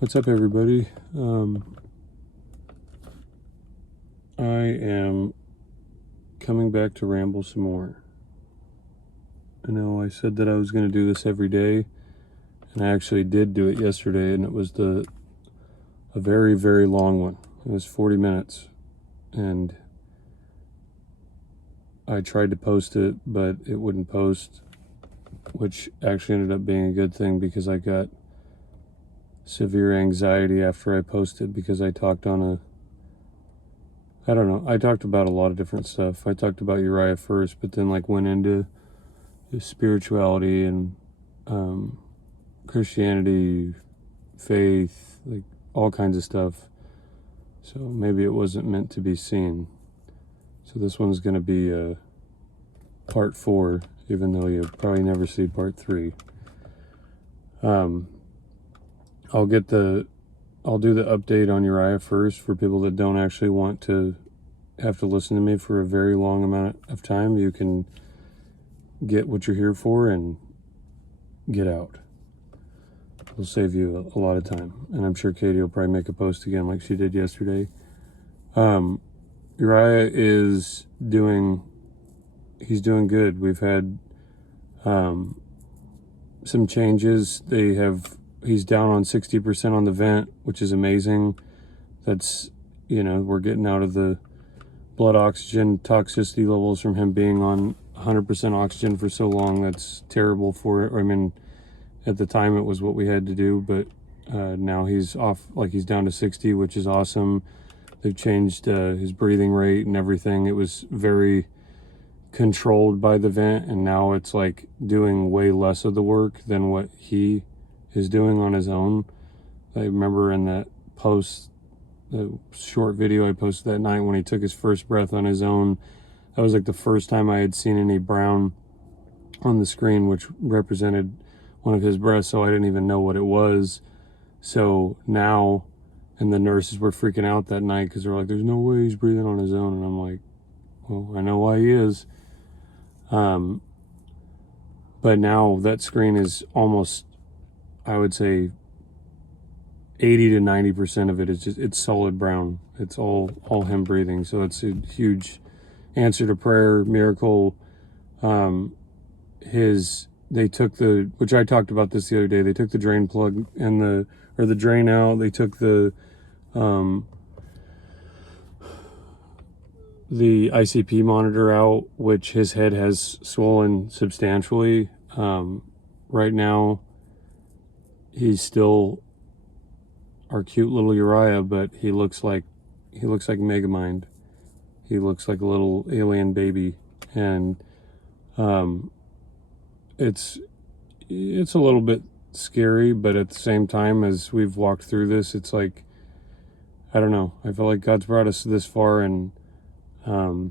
What's up, everybody? I am coming back to ramble some more. I know I said that I was going to do this every day, and I actually did do it yesterday, and it was a very, very long one. It was 40 minutes, and I tried to post it, but it wouldn't post, which actually ended up being a good thing because I got severe anxiety after I posted because I talked I talked about a lot of different stuff. I talked about Uriah first, but then went into his spirituality and Christianity, faith, all kinds of stuff. So maybe it wasn't meant to be seen. So this one's going to be part 4, even though you'll probably never see part 3. I'll do the update on Uriah first for people that don't actually want to have to listen to me for a very long amount of time. You can get what you're here for and get out. It'll save you a lot of time. And I'm sure Katie will probably make a post again like she did yesterday. Uriah is doing good. We've had some changes. He's down on 60% on the vent, which is amazing. That's, we're getting out of the blood oxygen toxicity levels from him being on 100% oxygen for so long. That's terrible for it. I mean, at the time it was what we had to do, but now he's off, he's down to 60, which is awesome. They've changed his breathing rate and everything. It was very controlled by the vent, and now it's doing way less of the work than what he is doing on his own. I remember in that post, the short video I posted that night when he took his first breath on his own, that was the first time I had seen any brown on the screen, which represented one of his breaths, so I didn't even know what it was. So now, and the nurses were freaking out that night because they're like, there's no way he's breathing on his own. And I'm like, well, I know why he is. But now that screen is almost, I would say 80 to 90% of it is it's solid brown. It's all him breathing. So it's a huge answer to prayer, miracle. They took which I talked about this the other day, they took the drain plug and the drain out. They took the ICP monitor out, which his head has swollen substantially. Right now, he's still our cute little Uriah, but he looks like Megamind. He looks like a little alien baby, and it's a little bit scary, but at the same time, as we've walked through this, it's I don't know. I feel like God's brought us this far, and I'm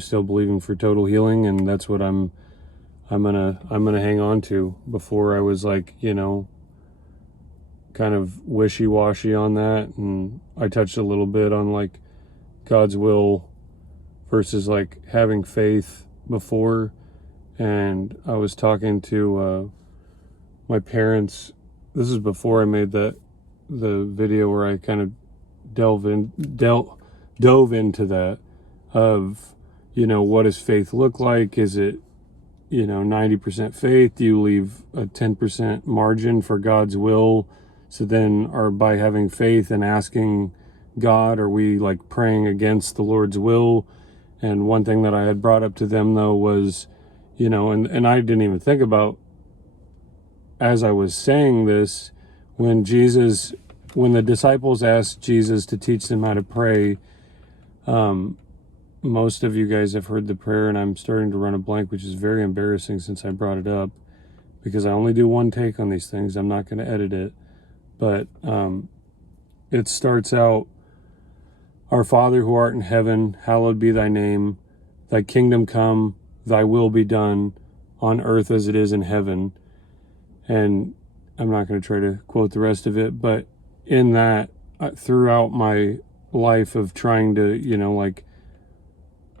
still believing for total healing, and that's what I'm gonna hang on to. Before I was kind of wishy-washy on that, and I touched a little bit on God's will versus having faith before. And I was talking to my parents. This is before I made the video where I kind of dove into that of what does faith look like? Is it 90% faith? Do you leave a 10% margin for God's will? So then, by having faith and asking God, are we praying against the Lord's will? And one thing that I had brought up to them though was, and I didn't even think about as I was saying this, when the disciples asked Jesus to teach them how to pray, most of you guys have heard the prayer, and I'm starting to run a blank, which is very embarrassing since I brought it up, because I only do one take on these things. I'm not going to edit it. But it starts out, Our Father who art in heaven, hallowed be thy name. Thy kingdom come, thy will be done, on earth as it is in heaven. And I'm not going to try to quote the rest of it, but in that, throughout my life of trying to,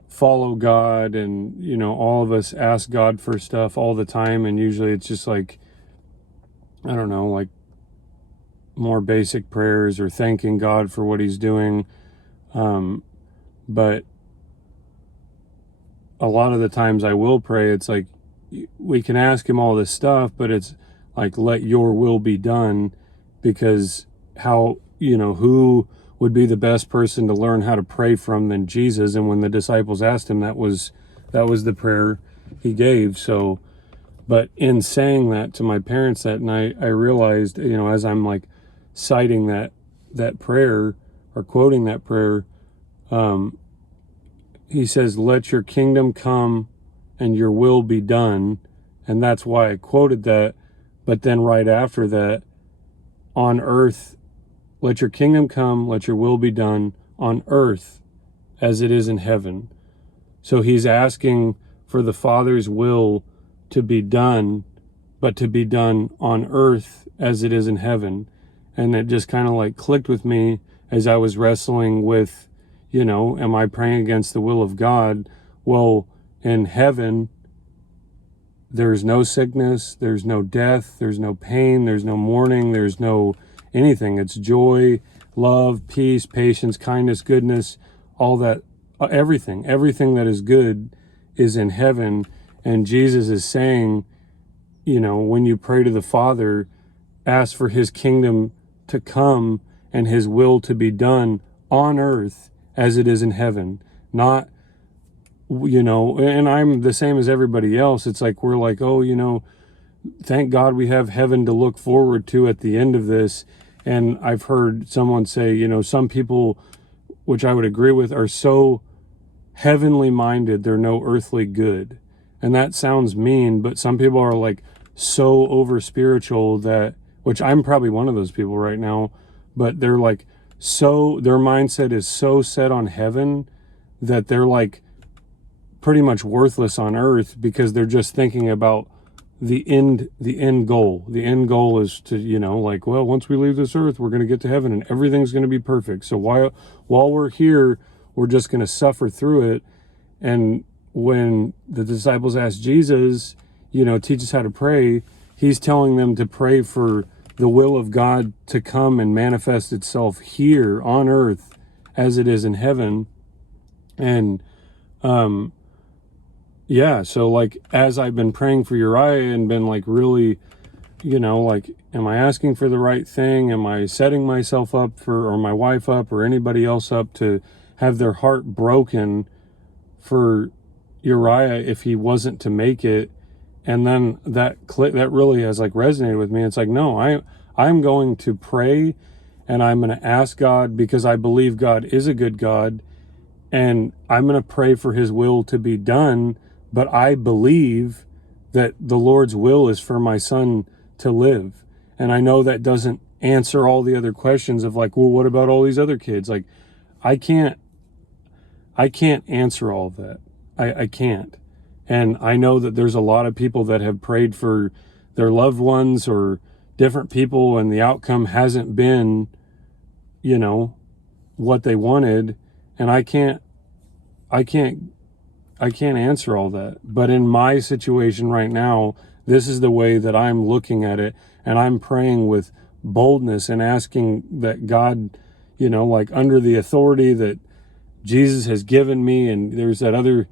follow God, and, all of us ask God for stuff all the time, and usually it's just I don't know, like more basic prayers or thanking God for what he's doing. But a lot of the times I will pray, it's like we can ask him all this stuff, but it's like, let your will be done, because how, who would be the best person to learn how to pray from than Jesus? And when the disciples asked him, that was the prayer he gave. So, but in saying that to my parents that night, I realized, as I'm like citing that prayer or quoting that prayer, he says, let your kingdom come and your will be done. And that's why I quoted that. But then right after that, on earth, let your kingdom come, let your will be done on earth as it is in heaven. So he's asking for the Father's will to be done, but to be done on earth as it is in heaven. And it just kind of like clicked with me as I was wrestling with, am I praying against the will of God? Well, in heaven, there's no sickness, there's no death, there's no pain, there's no mourning, there's no anything. It's joy, love, peace, patience, kindness, goodness, all that, everything that is good is in heaven. And Jesus is saying, when you pray to the Father, ask for his kingdom to come and his will to be done on earth as it is in heaven. Not, and I'm the same as everybody else. It's like, we're like, oh, thank God we have heaven to look forward to at the end of this. And I've heard someone say, some people, which I would agree with, are so heavenly minded, they're no earthly good. And that sounds mean, but some people are like so over spiritual that, which I'm probably one of those people right now, but they're like, so their mindset is so set on heaven that they're like pretty much worthless on earth, because they're just thinking about the end goal. The end goal is to, like, well, once we leave this earth, we're going to get to heaven and everything's going to be perfect. So while we're here, we're just going to suffer through it. And when the disciples asked Jesus, teach us how to pray, he's telling them to pray for the will of God to come and manifest itself here on earth as it is in heaven. And, yeah, so like, as I've been praying for Uriah and been like really, like, am I asking for the right thing? Am I setting myself up or my wife up or anybody else up to have their heart broken for Uriah if he wasn't to make it? And then that really has like resonated with me. It's like, no, I'm going to pray and I'm going to ask God, because I believe God is a good God, and I'm going to pray for his will to be done. But I believe that the Lord's will is for my son to live. And I know that doesn't answer all the other questions of like, well, what about all these other kids? Like, I can't answer all of that. I can't. And I know that there's a lot of people that have prayed for their loved ones or different people, and the outcome hasn't been, what they wanted. And I can't answer all that. But in my situation right now, this is the way that I'm looking at it. And I'm praying with boldness and asking that God, like under the authority that Jesus has given me. And there's that other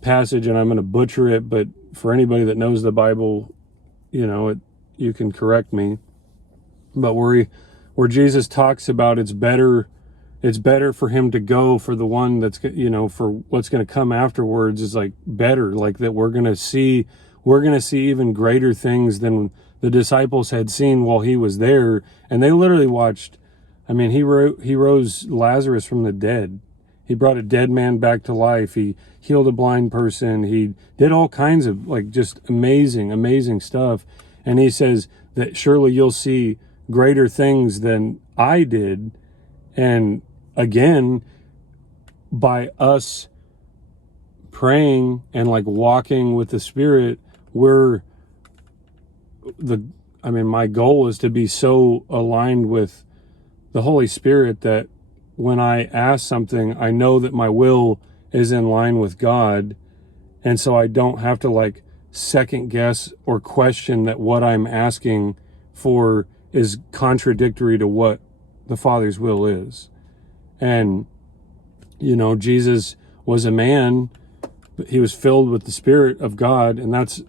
passage, and I'm going to butcher it, but for anybody that knows the Bible, you can correct me. But where Jesus talks about it's better for him to go for the one that's, for what's going to come afterwards is like better, like that we're going to see even greater things than the disciples had seen while he was there. And they literally watched, he rose Lazarus from the dead. He brought a dead man back to life. He healed a blind person. He did all kinds of like just amazing stuff. And he says that surely you'll see greater things than I did. And again, by us praying and like walking with the Spirit, my goal is to be so aligned with the Holy Spirit that when I ask something, I know that my will is in line with God. And so I don't have to like second guess or question that what I'm asking is contradictory to what the Father's will is. And, you know, Jesus was a man, but he was filled with the Spirit of God. And that's,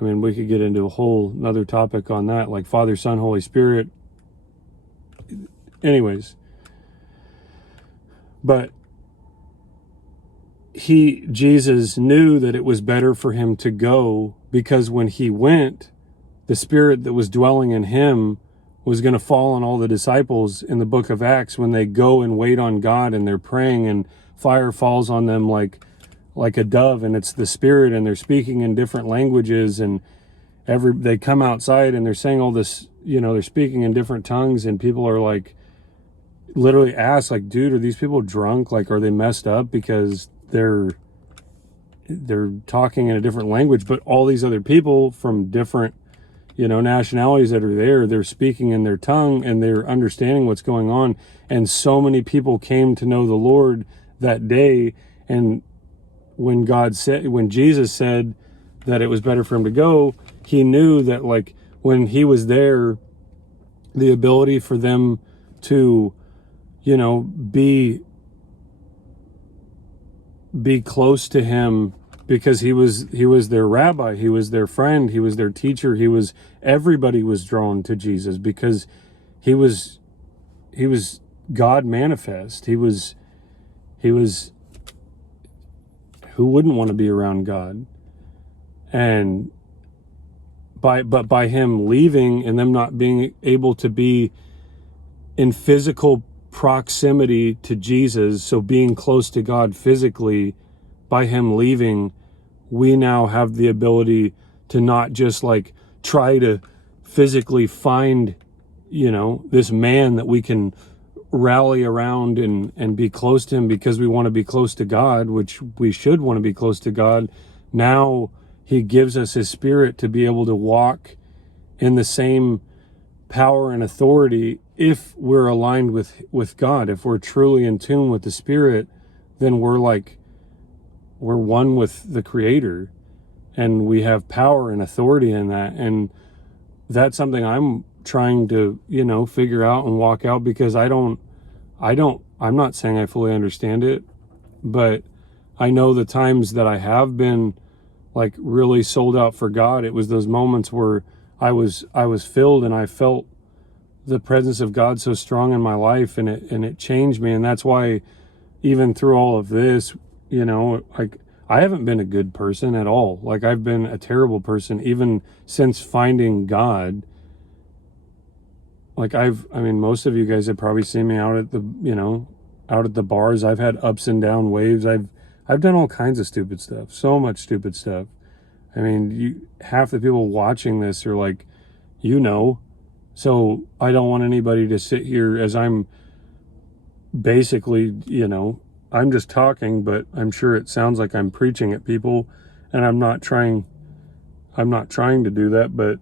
I mean, we could get into a whole another topic on that, like Father, Son, Holy Spirit. Anyways, but Jesus knew that it was better for him to go, because when he went, the Spirit that was dwelling in him was going to fall on all the disciples in the book of Acts when they go and wait on God and they're praying and fire falls on them like a dove, and it's the Spirit, and they're speaking in different languages, and they come outside and they're saying all this, you know, they're speaking in different tongues, and people are like, literally ask, like, dude, are these people drunk? Like, are they messed up because they're talking in a different language? But all these other people from different, you know, nationalities that are there, they're speaking in their tongue and they're understanding what's going on. And so many people came to know the Lord that day. And when Jesus said that it was better for him to go, he knew that, like, when he was there, the ability for them to, you know, be close to him, because he was their rabbi, he was their friend, he was their teacher, everybody was drawn to Jesus because he was God manifest. He was who wouldn't want to be around God? And by him leaving and them not being able to be in physical proximity to Jesus, so being close to God physically, by him leaving, we now have the ability to not just like try to physically find, you know, this man that we can rally around and be close to him because we want to be close to God, which we should want to be close to God. Now he gives us his Spirit to be able to walk in the same power and authority. If we're aligned with God, if we're truly in tune with the Spirit, then we're one with the Creator, and we have power and authority in that. And that's something I'm trying to, you know, figure out and walk out, because I'm not saying I fully understand it, but I know the times that I have been like really sold out for God, it was those moments where I was filled and I felt the presence of God so strong in my life, and it changed me. And that's why even through all of this, you know, like, I haven't been a good person at all. Like, I've been a terrible person even since finding God. Like, I mean, most of you guys have probably seen me out at the bars. I've had ups and down waves. I've done all kinds of stupid stuff, so much stupid stuff. I mean, half the people watching this are like, you know. So I don't want anybody to sit here as I'm basically, you know, I'm just talking, but I'm sure it sounds like I'm preaching at people, and I'm not trying to do that, but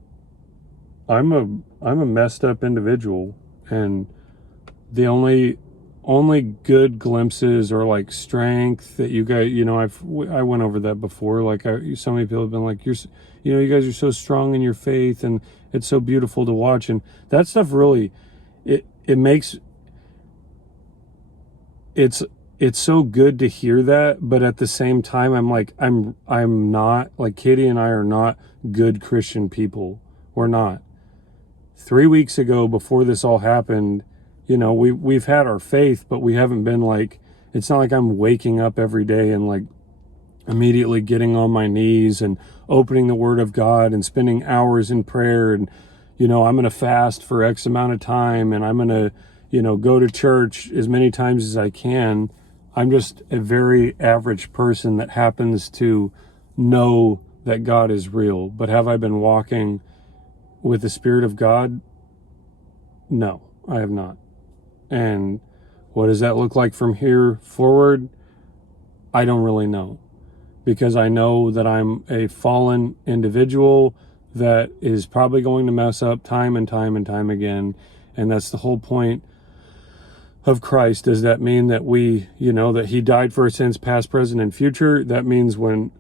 I'm a messed up individual, and the only good glimpses or like strength that you guys, you know, I went over that before. Like, so many people have been like, you know, you guys are so strong in your faith, and it's so beautiful to watch. And that stuff really, it makes, it's so good to hear that. But at the same time, I'm like, I'm not, like, Katie and I are not good Christian people. We're not. 3 weeks ago, before this all happened, you know, we've had our faith, but we haven't been like, it's not like I'm waking up every day and like immediately getting on my knees and opening the Word of God and spending hours in prayer, and, you know, I'm going to fast for X amount of time, and I'm going to, you know, go to church as many times as I can. I'm just a very average person that happens to know that God is real. But have I been walking with the Spirit of God? No, I have not. And what does that look like from here forward? I don't really know, because I know that I'm a fallen individual that is probably going to mess up time and time and time again. And that's the whole point of Christ. Does that mean that we, you know, that he died for our sins, past, present, and future? That means when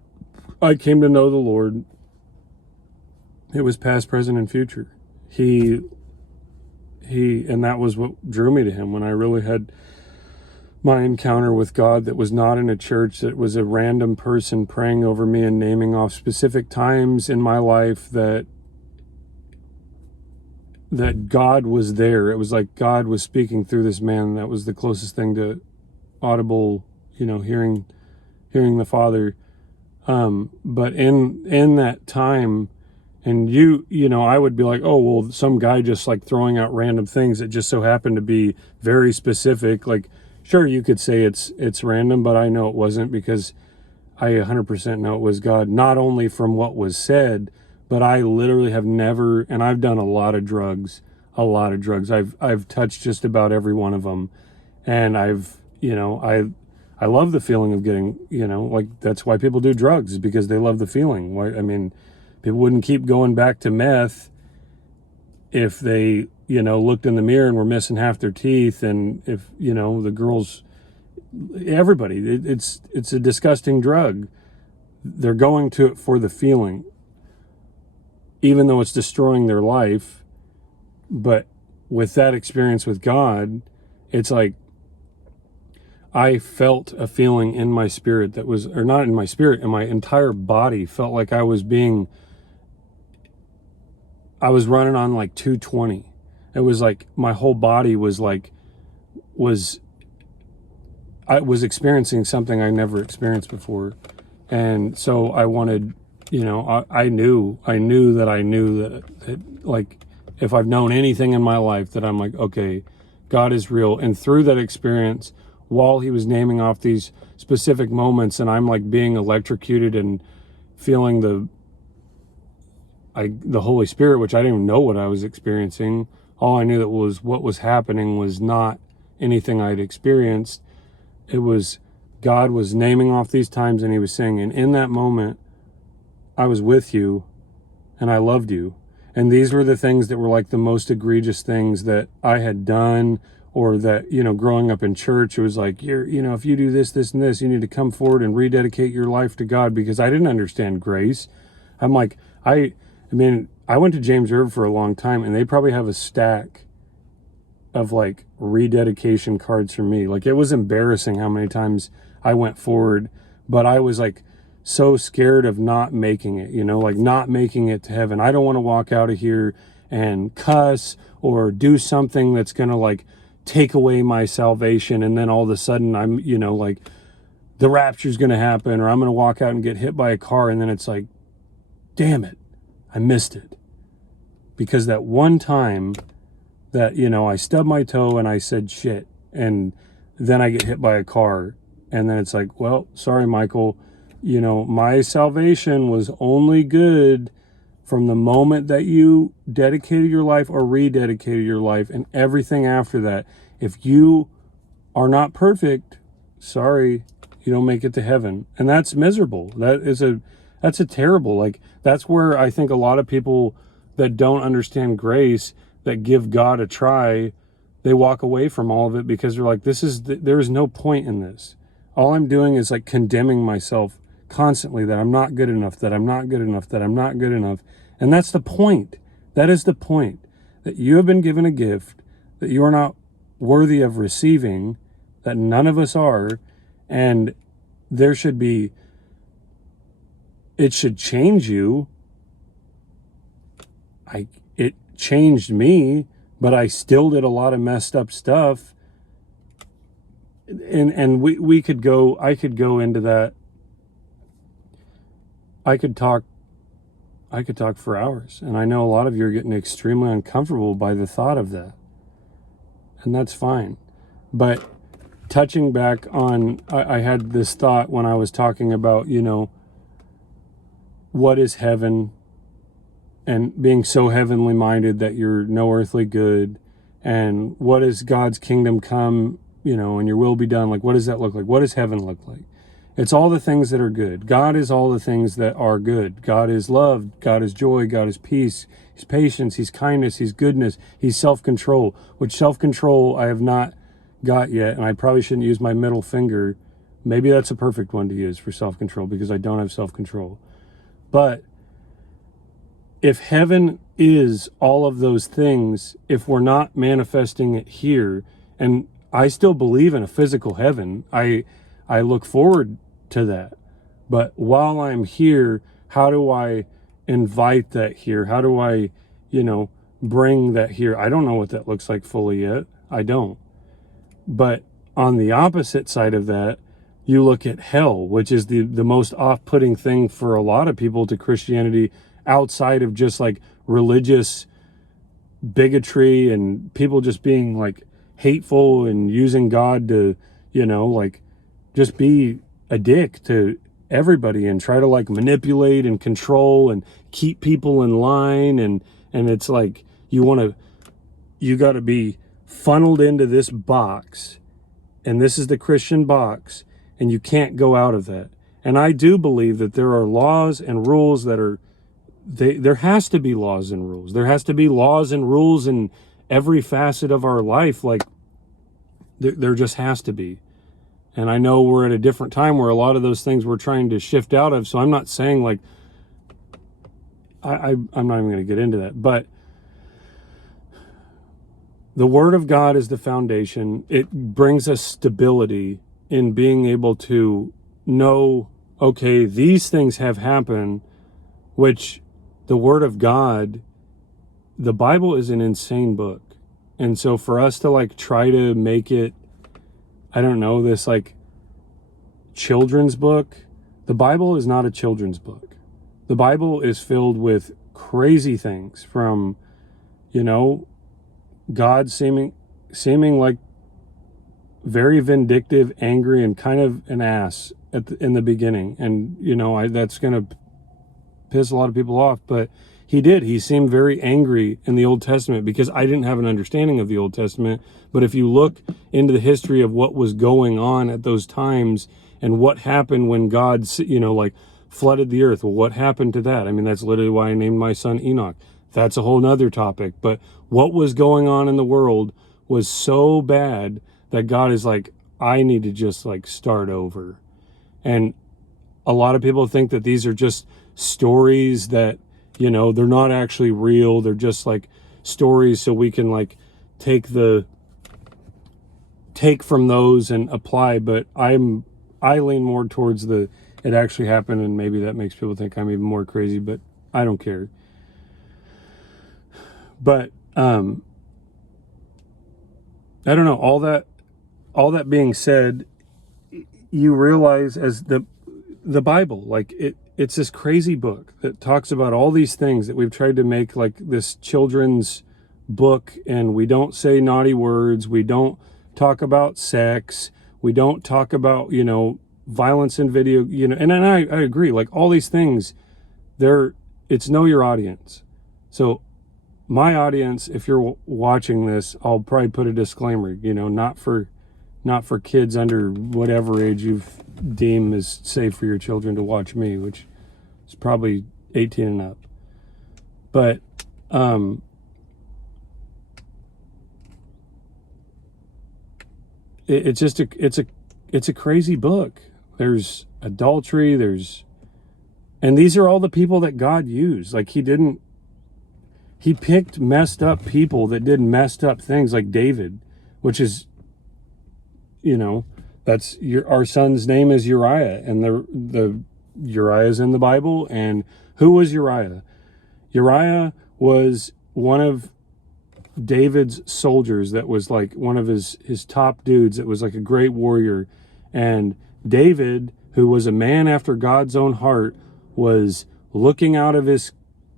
I came to know the Lord, it was past, present, and future. and that was what drew me to him when I really had my encounter with God, that was not in a church, that was a random person praying over me and naming off specific times in my life that God was there. It was like God was speaking through this man. That was the closest thing to audible, hearing the Father. But in that time, and I would be like, oh, well, some guy just like throwing out random things that just so happened to be very specific. Like, sure, you could say it's random, but I know it wasn't, because I 100% know it was God, not only from what was said, but I literally have never, and I've done a lot of drugs. I've touched just about every one of them. And I love the feeling of getting, like, that's why people do drugs, because they love the feeling. Why, I mean, people wouldn't keep going back to meth if they, looked in the mirror and were missing half their teeth. And if, the girls, everybody, it's a disgusting drug. They're going to it for the feeling, even though it's destroying their life. But with that experience with God, it's like, I felt a feeling in my spirit that was, or not in my spirit, in my entire body felt like I was running on like 220. It was like my whole body I was experiencing something I never experienced before. And so I wanted, I knew that like, if I've known anything in my life, that I'm like, okay, God is real. And through that experience, while he was naming off these specific moments, and I'm like being electrocuted and feeling the Holy Spirit, which I didn't even know what I was experiencing. All I knew that was what was happening was not anything I'd experienced. It was God was naming off these times, and he was saying, and in that moment, I was with you and I loved you. And these were the things that were like the most egregious things that I had done, or that, growing up in church, it was like, if you do this, this, and this, you need to come forward and rededicate your life to God, because I didn't understand grace. I'm like, I went to James Irv for a long time, and they probably have a stack of like rededication cards for me. Like, it was embarrassing how many times I went forward, but I was like so scared of not making it, like not making it to heaven. I don't want to walk out of here and cuss or do something that's going to like take away my salvation. And then all of a sudden I'm, like the rapture's going to happen, or I'm going to walk out and get hit by a car. And then it's like, damn it, I missed it. Because that one time that, I stubbed my toe and I said shit, and then I get hit by a car. And then it's like, well, sorry, Michael, my salvation was only good from the moment that you dedicated your life or rededicated your life, and everything after that. If you are not perfect, sorry, you don't make it to heaven. And that's miserable. That's a terrible, like, that's where I think a lot of people that don't understand grace, that give God a try, they walk away from all of it, because they're like, there is no point in this. All I'm doing is like condemning myself constantly, that I'm not good enough, that I'm not good enough, that I'm not good enough. And that's the point. That is the point. That you have been given a gift that you are not worthy of receiving, that none of us are. And it should change you. It changed me, but I still did a lot of messed up stuff. And I could go into that. I could talk for hours, and I know a lot of you are getting extremely uncomfortable by the thought of that, and that's fine. But touching back on, I had this thought when I was talking about, what is heaven, and being so heavenly minded that you're no earthly good, and what is God's kingdom come, and your will be done. Like, what does that look like? What does heaven look like? It's all the things that are good. God is all the things that are good. God is love. God is joy. God is peace. He's patience. He's kindness. He's goodness. He's self-control, which self-control I have not got yet. And I probably shouldn't use my middle finger. Maybe that's a perfect one to use for self-control, because I don't have self-control. But if heaven is all of those things, if we're not manifesting it here, and I still believe in a physical heaven, I look forward to that. But while I'm here, how do I invite that here? How do I, bring that here? I don't know what that looks like fully yet. I don't. But on the opposite side of that, you look at hell, which is the most off-putting thing for a lot of people to Christianity, outside of just like religious bigotry and people just being like hateful and using God to, like just be a dick to everybody and try to like manipulate and control and keep people in line. And it's like, you got to be funneled into this box, and this is the Christian box, and you can't go out of that. And I do believe that there are laws and rules that are, there has to be laws and rules. There has to be laws and rules in every facet of our life. Like there just has to be. And I know we're at a different time where a lot of those things we're trying to shift out of. So I'm not saying like, I'm not even going to get into that, but the Word of God is the foundation. It brings us stability in being able to know, okay, these things have happened, which the Word of God, the Bible is an insane book. And so for us to like try to make it, I don't know, this like children's book, the Bible is not a children's book. The Bible is filled with crazy things from, God seeming like very vindictive, angry, and kind of an ass in the beginning. And, that's going to piss a lot of people off, but he seemed very angry in the Old Testament, because I didn't have an understanding of the Old Testament. But if you look into the history of what was going on at those times and what happened when God, like flooded the earth, well, what happened to that? I mean, that's literally why I named my son Enoch. That's a whole nother topic. But what was going on in the world was so bad that God is like, I need to just like start over. And a lot of people think that these are just stories that, they're not actually real. They're just like stories so we can like take from those and apply. But I lean more towards it actually happened, and maybe that makes people think I'm even more crazy, but I don't care. But I don't know, all that being said, you realize as the Bible, like it's this crazy book that talks about all these things that we've tried to make like this children's book, and we don't say naughty words, we don't talk about sex, we don't talk about, violence in video, and I agree, like all these things, it's know your audience. So my audience, if you're watching this, I'll probably put a disclaimer, not for kids under whatever age you've deemed is safe for your children to watch me, which is probably 18 and up. But it's just it's a crazy book. There's adultery, and these are all the people that God used. Like he picked messed up people that did messed up things, like David, which is, that's our son's name is Uriah, and the Uriah's in the Bible. And who was Uriah? Uriah was one of David's soldiers that was like one of his top dudes that was like a great warrior. And David, who was a man after God's own heart, was looking out of his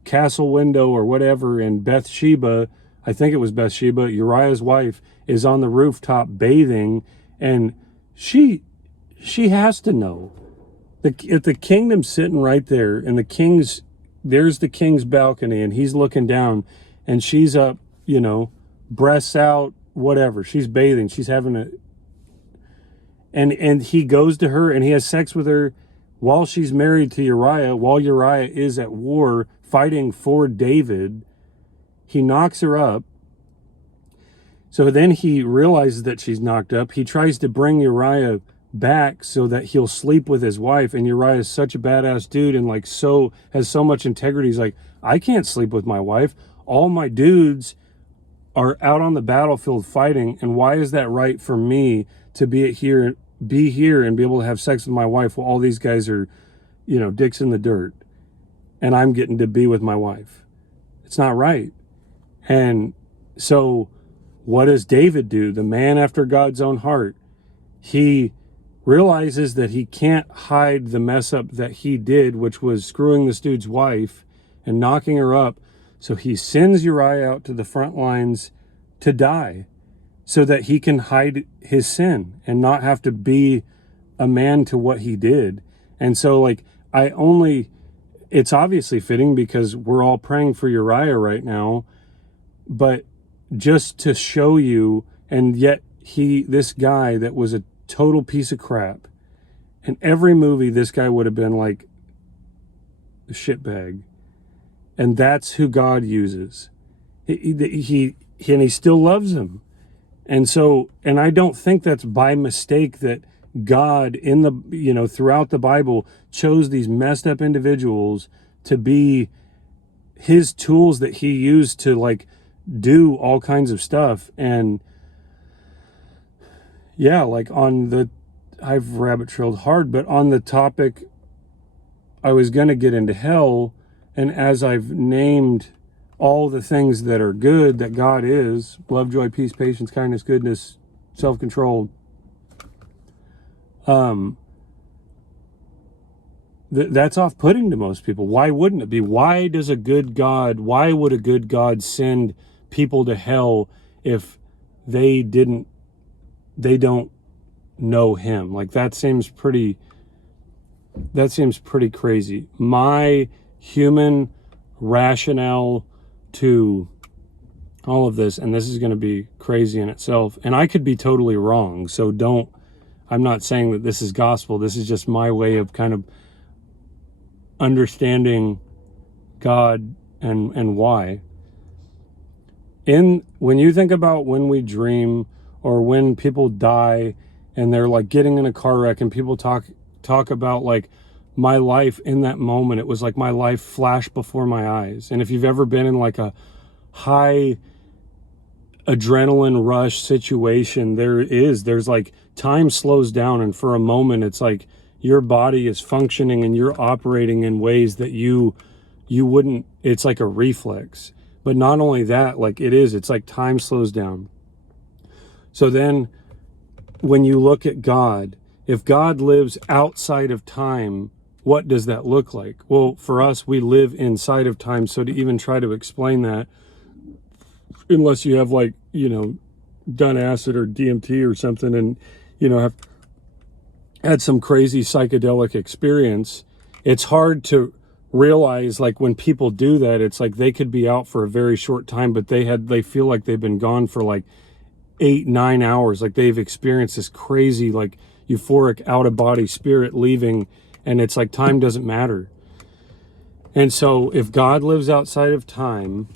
castle window or whatever, and Bathsheba, I think it was Bathsheba, Uriah's wife, is on the rooftop bathing, and she has to know if the kingdom's sitting right there, and there's the king's balcony, and he's looking down, and she's up, breasts out, whatever, she's bathing, she's having and he goes to her and he has sex with her while she's married to Uriah, while Uriah is at war fighting for David. He knocks her up. So then he realizes that she's knocked up. He tries to bring Uriah back so that he'll sleep with his wife. And Uriah is such a badass dude and like so has so much integrity. He's like, I can't sleep with my wife. All my dudes are out on the battlefield fighting, and why is that right for me to be here and be able to have sex with my wife while all these guys are, you know, dicks in the dirt, and I'm getting to be with my wife? It's not right. And so what does David do? The man after God's own heart. He realizes that he can't hide the mess up that he did, which was screwing this dude's wife and knocking her up. So he sends Uriah out to the front lines to die so that he can hide his sin and not have to be a man to what he did. And so like, it's obviously fitting because we're all praying for Uriah right now, but just to show you, and yet this guy that was a total piece of crap, in every movie this guy would have been like a shitbag, and that's who God uses. He still loves him. And so, and I don't think that's by mistake that God throughout the Bible chose these messed up individuals to be his tools that he used to like do all kinds of stuff. And yeah, like I've rabbit trailed hard, but on the topic, I was going to get into hell. And as I've named all the things that are good that God is, love, joy, peace, patience, kindness, goodness, self-control, that's off-putting to most people. Why wouldn't it be? Why would a good God send people to hell if they don't know him? Like that seems pretty crazy. My human rationale to all of this, and this is going to be crazy in itself, and I could be totally wrong, so I'm not saying that this is gospel. This is just my way of kind of understanding God and why. When you think about when we dream or when people die and they're like getting in a car wreck and people talk about like my life in that moment, it was like my life flashed before my eyes. And if you've ever been in like a high adrenaline rush situation, there's like time slows down, and for a moment it's like your body is functioning and you're operating in ways that you wouldn't. It's like a reflex. But not only that, like it's like time slows down. So then when you look at God, if God lives outside of time, what does that look like? Well, for us, we live inside of time. So to even try to explain that, unless you have like, done acid or DMT or something and, have had some crazy psychedelic experience, it's hard to realize, like when people do that, it's like they could be out for a very short time, but they feel like they've been gone for like 8-9 hours. Like they've experienced this crazy, like euphoric out of body spirit leaving, and it's like time doesn't matter. And so if God lives outside of time,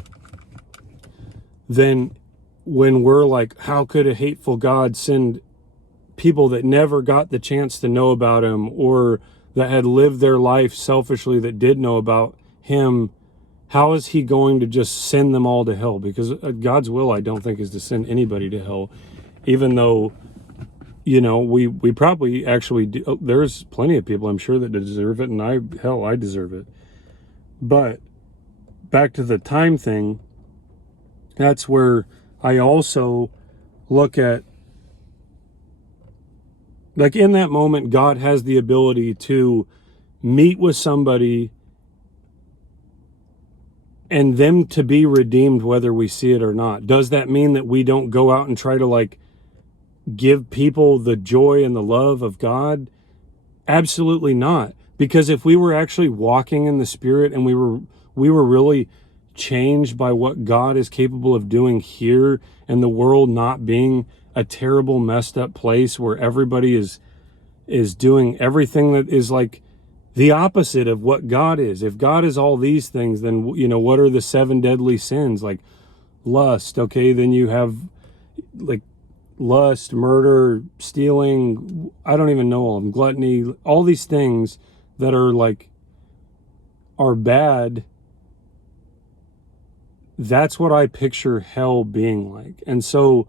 then when we're like, how could a hateful God send people that never got the chance to know about him or that had lived their life selfishly that did know about him, how is he going to just send them all to hell? Because God's will, I don't think, is to send anybody to hell, even though, we probably actually do. There's plenty of people, I'm sure, that deserve it, and I deserve it. But back to the time thing, that's where I also look at, like in that moment, God has the ability to meet with somebody and them to be redeemed whether we see it or not. Does that mean that we don't go out and try to like give people the joy and the love of God? Absolutely not. Because if we were actually walking in the Spirit and we were really changed by what God is capable of doing here, and the world not being a terrible messed up place where everybody is doing everything that is like the opposite of what God is. If God is all these things, then what are the 7 deadly sins? Like lust, okay, then you have like lust, murder, stealing, I don't even know all of them, gluttony, all these things that are like, are bad. That's what I picture hell being like. And so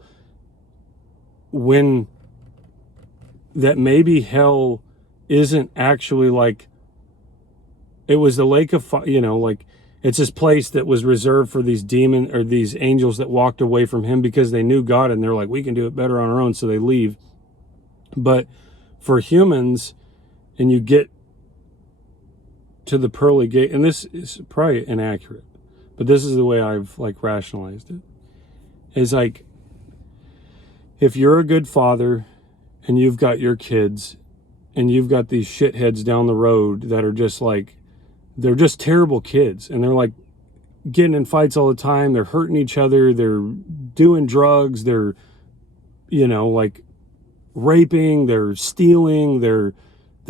when that maybe hell isn't actually like, it was the lake of fire, you know, like it's this place that was reserved for these demon or these angels that walked away from him because they knew God and they're like, we can do it better on our own. So they leave. But for humans, and you get to the pearly gate, and this is probably inaccurate, but this is the way I've like rationalized it, is like, if you're a good father and you've got your kids and you've got these shitheads down the road that are just like, they're just terrible kids and they're like getting in fights all the time, they're hurting each other, they're doing drugs, they're, you know, like raping, they're stealing, they're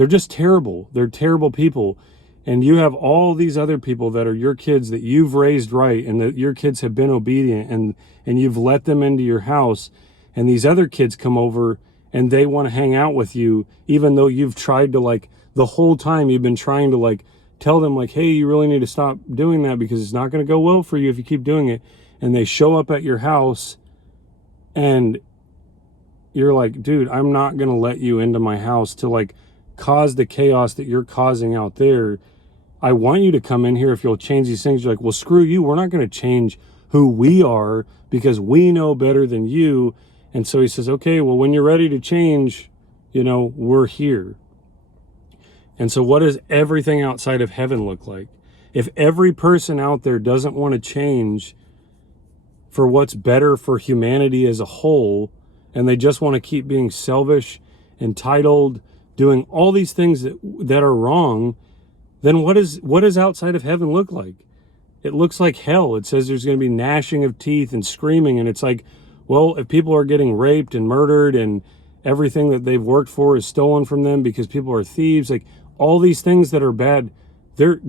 just terrible. They're terrible people. And you have all these other people that are your kids that you've raised right and that your kids have been obedient and you've let them into your house, and these other kids come over and they want to hang out with you even though you've tried to, like, the whole time you've been trying to like tell them like, hey, you really need to stop doing that because it's not going to go well for you if you keep doing it. And they show up at your house and you're like, dude, I'm not going to let you into my house to like cause the chaos that you're causing out there. I want you to come in here if you'll change these things. You're like, well, screw you. We're not going to change who we are because we know better than you. And so he says, okay, well, when you're ready to change, you know, we're here. And so what does everything outside of heaven look like? If every person out there doesn't want to change for what's better for humanity as a whole, and they just want to keep being selfish, entitled, doing all these things that are wrong, then what does outside of heaven look like? It looks like hell. It says there's going to be gnashing of teeth and screaming, and it's like, well, if people are getting raped and murdered and everything that they've worked for is stolen from them because people are thieves, like all these things that are bad,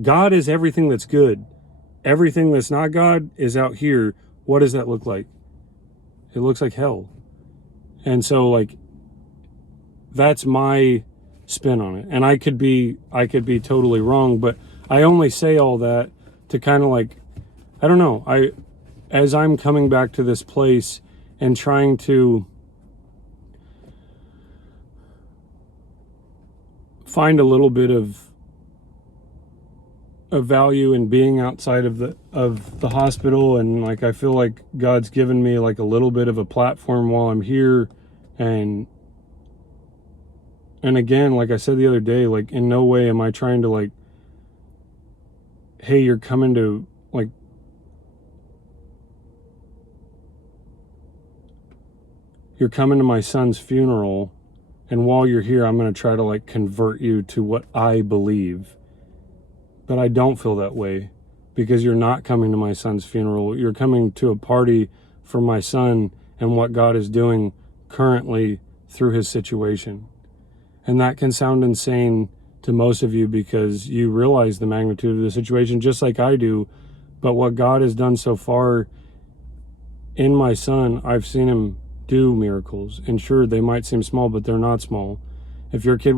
God is everything that's good. Everything that's not God is out here. What does that look like? It looks like hell. And so like, that's my spin on it. And I could be totally wrong, but I only say all that to kind of like, I don't know, as I'm coming back to this place and trying to find a little bit of value in being outside of the hospital, and like I feel like God's given me like a little bit of a platform while I'm here, and again, like I said the other day, like in no way am I trying to like, hey, you're coming to like, you're coming to my son's funeral, and while you're here I'm going to try to like convert you to what I believe. But I don't feel that way, because you're not coming to my son's funeral. You're coming to a party for my son and what God is doing currently through his situation. And that can sound insane to most of you because you realize the magnitude of the situation just like I do. But what God has done so far in my son, I've seen him do miracles. And sure, they might seem small, but they're not small. If your kid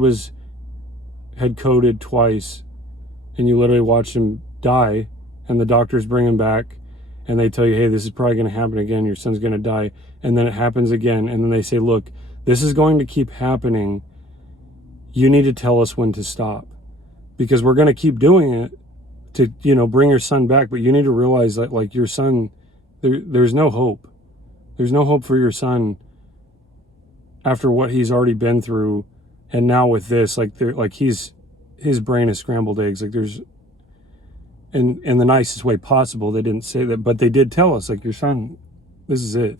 had coded twice, and you literally watch him die, and the doctors bring him back, and they tell you, hey, this is probably going to happen again, your son's going to die, and then it happens again, and then they say, look, this is going to keep happening, you need to tell us when to stop, because we're going to keep doing it to, you know, bring your son back, but you need to realize that, like, your son, there's no hope. There's no hope for your son after what he's already been through, and now with this, his brain is scrambled eggs. Like there's, in the nicest way possible, they didn't say that, but they did tell us, like, your son, this is it.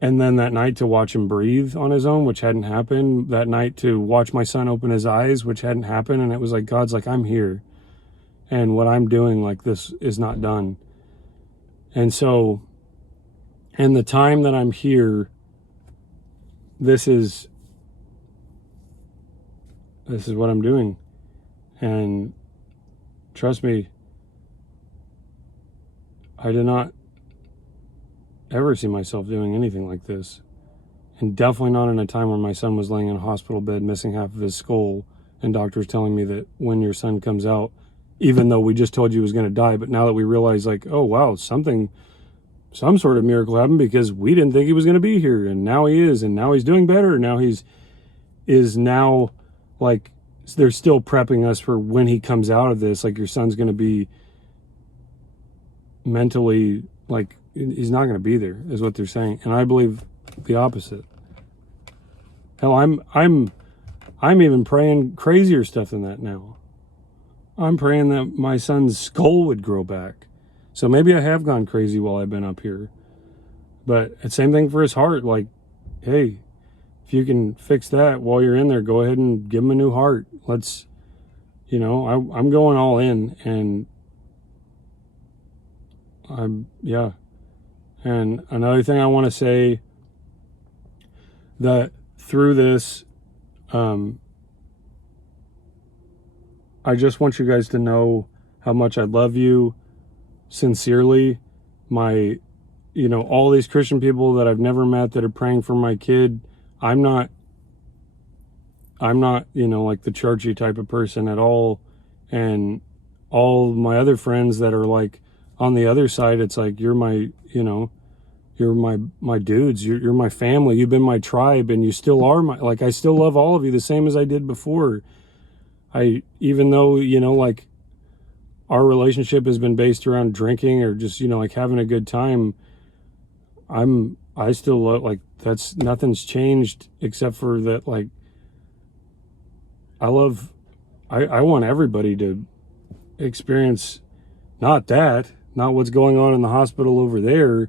And then that night to watch him breathe on his own, which hadn't happened. That night to watch my son open his eyes, which hadn't happened. And it was like, God's like, I'm here. And what I'm doing, like, this is not done. And so, in the time that I'm here, this is what I'm doing. And trust me, I did not ever see myself doing anything like this. and definitely not in a time when my son was laying in a hospital bed missing half of his skull, and doctors telling me that when your son comes out, even though we just told you he was going to die, but now that we realize, like, oh wow, some sort of miracle happened, because we didn't think he was going to be here, and now he is, and now he's doing better. Now now like, they're still prepping us for when he comes out of this. Like, your son's going to be mentally, like, he's not going to be there, is what they're saying. And I believe the opposite. Hell, I'm even praying crazier stuff than that now. I'm praying that my son's skull would grow back. So maybe I have gone crazy while I've been up here. But it's same thing for his heart. Like, hey, if you can fix that while you're in there, go ahead and give him a new heart. Let's, I'm going all in, and yeah. And another thing I want to say, that through this, I just want you guys to know how much I love you sincerely. All these Christian people that I've never met that are praying for my kid, I'm not, like the churchy type of person at all. And all my other friends that are like on the other side, it's like, you're my dudes, you're my family, you've been my tribe, and you still are I still love all of you the same as I did before. Even though, like, our relationship has been based around drinking or just, like, having a good time, I still love, like, nothing's changed except for that. Like, I want everybody to experience not what's going on in the hospital over there,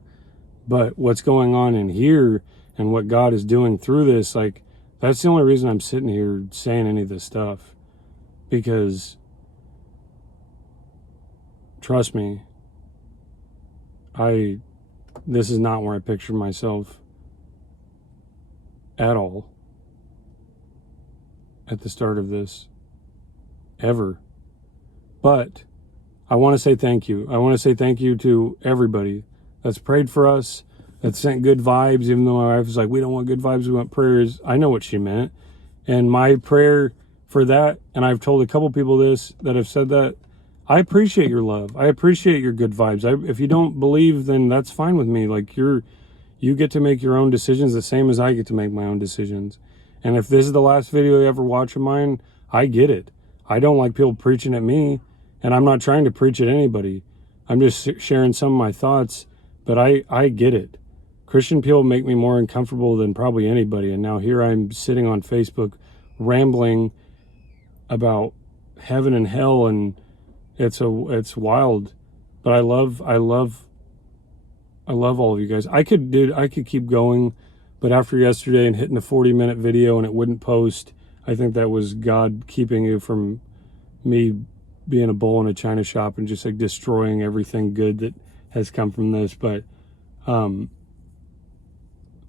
but what's going on in here and what God is doing through this. Like, that's the only reason I'm sitting here saying any of this stuff, because trust me, this is not where I pictured myself at all at the start of this, ever. But I want to say thank you. I want to say thank you to everybody that's prayed for us, that sent good vibes, even though my wife was like, we don't want good vibes, we want prayers. I know what she meant. And my prayer for that, and I've told a couple people this that have said that, I appreciate your love. I appreciate your good vibes. If you don't believe, then that's fine with me. Like, you get to make your own decisions the same as I get to make my own decisions. And if this is the last video you ever watch of mine, I get it. I don't like people preaching at me, and I'm not trying to preach at anybody. I'm just sharing some of my thoughts, but I get it. Christian people make me more uncomfortable than probably anybody, and now here I'm sitting on Facebook rambling about heaven and hell, and it's wild. But I love all of you guys. I could keep going, but after yesterday and hitting a 40-minute video and it wouldn't post, I think that was God keeping you from me being a bull in a china shop and just like destroying everything good that has come from this. But I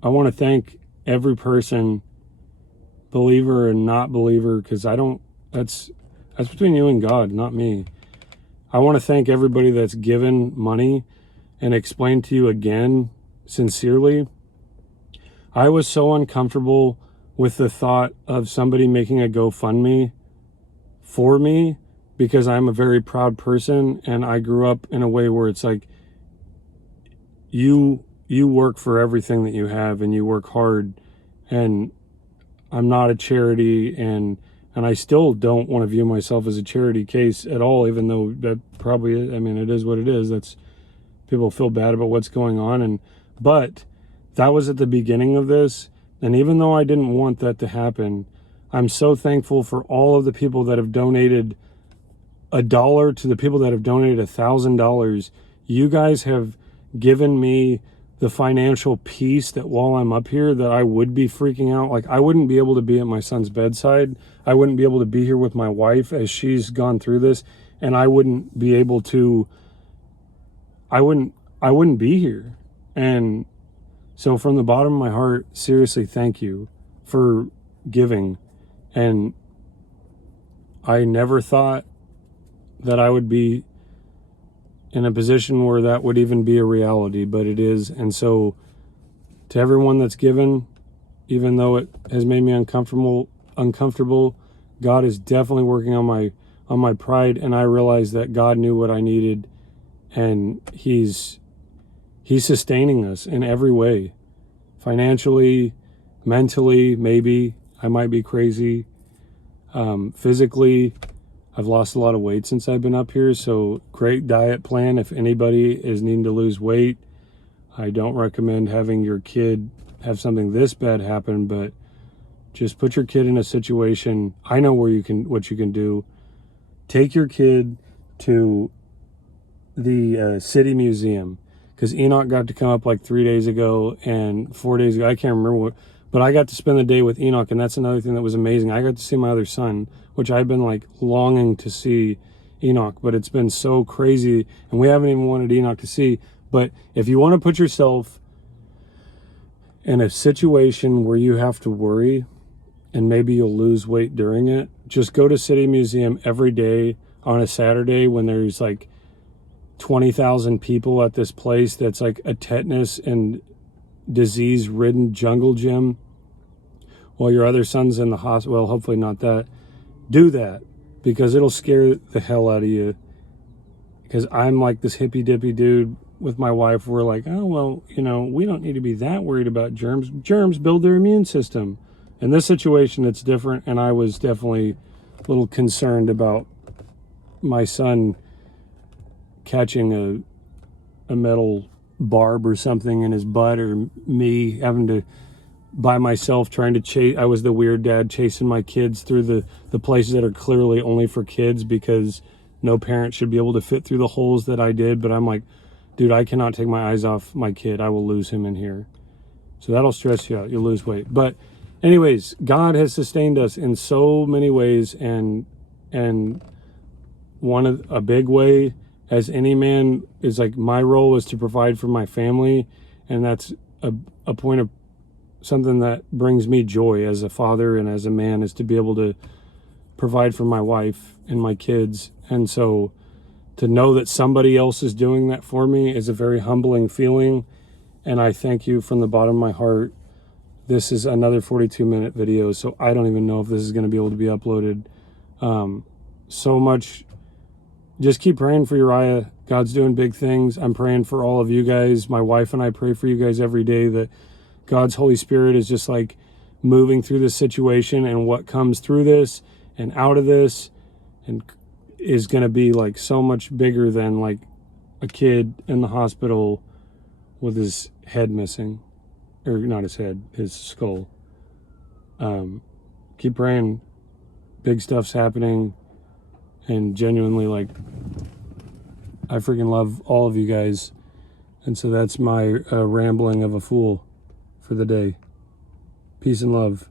want to thank every person, believer and not believer, because that's between you and God, not me. I want to thank everybody that's given money and explained to you again, sincerely. I was so uncomfortable with the thought of somebody making a GoFundMe for me, because I'm a very proud person, and I grew up in a way where it's like, you work for everything that you have, and you work hard, and I'm not a charity, and I still don't want to view myself as a charity case at all, even though that probably is, it is what it is. That's, people feel bad about what's going on, but that was at the beginning of this, and even though I didn't want that to happen, I'm so thankful for all of the people that have donated $1 to the people that have donated $1,000. You guys have given me the financial peace that while I'm up here, that I would be freaking out. Like, I wouldn't be able to be at my son's bedside. I wouldn't be able to be here with my wife as she's gone through this, and I wouldn't be able to, I wouldn't be here. And so from the bottom of my heart, seriously, thank you for giving. And I never thought that I would be in a position where that would even be a reality, but it is. And so to everyone that's given, even though it has made me uncomfortable, God is definitely working on my pride, and I realize that God knew what I needed, and he's sustaining us in every way, financially, mentally, maybe I might be crazy, physically. I've lost a lot of weight since I've been up here, so great diet plan if anybody is needing to lose weight. I don't recommend having your kid have something this bad happen, but just put your kid in a situation. I know what you can do. Take your kid to the city museum, because Enoch got to come up like 3 days ago and 4 days ago. I can't remember what, but I got to spend the day with Enoch, and that's another thing that was amazing. I got to see my other son, which I've been like longing to see Enoch, but it's been so crazy, and we haven't even wanted Enoch to see. But if you want to put yourself in a situation where you have to worry and maybe you'll lose weight during it, just go to City Museum every day on a Saturday when there's like 20,000 people at this place that's like a tetanus and disease-ridden jungle gym while your other son's in the hospital. Well, hopefully not that. Do that, because it'll scare the hell out of you. Because I'm like this hippy-dippy dude with my wife. We're like, oh, well, you know, we don't need to be that worried about germs. Germs build their immune system. In this situation, it's different, and I was definitely a little concerned about my son catching a metal barb or something in his butt, or me having to, by myself, trying to chase. I was the weird dad chasing my kids through the places that are clearly only for kids, because no parent should be able to fit through the holes that I did. But I'm like, dude, I cannot take my eyes off my kid. I will lose him in here. So that'll stress you out. You'll lose weight. But anyways, God has sustained us in so many ways, and one of a big way, as any man, is like my role is to provide for my family, and that's a point of something that brings me joy as a father and as a man, is to be able to provide for my wife and my kids. And so to know that somebody else is doing that for me is a very humbling feeling, and I thank you from the bottom of my heart. This is another 42-minute video, so I don't even know if this is going to be able to be uploaded. So much. Just keep praying for Uriah. God's doing big things. I'm praying for all of you guys. My wife and I pray for you guys every day, that God's Holy Spirit is just like moving through this situation, and what comes through this and out of this and is going to be like so much bigger than like a kid in the hospital with his head missing, or not his head, his skull. Keep praying. Big stuff's happening, and genuinely, like, I freaking love all of you guys. And so that's my rambling of a fool for the day. Peace and love.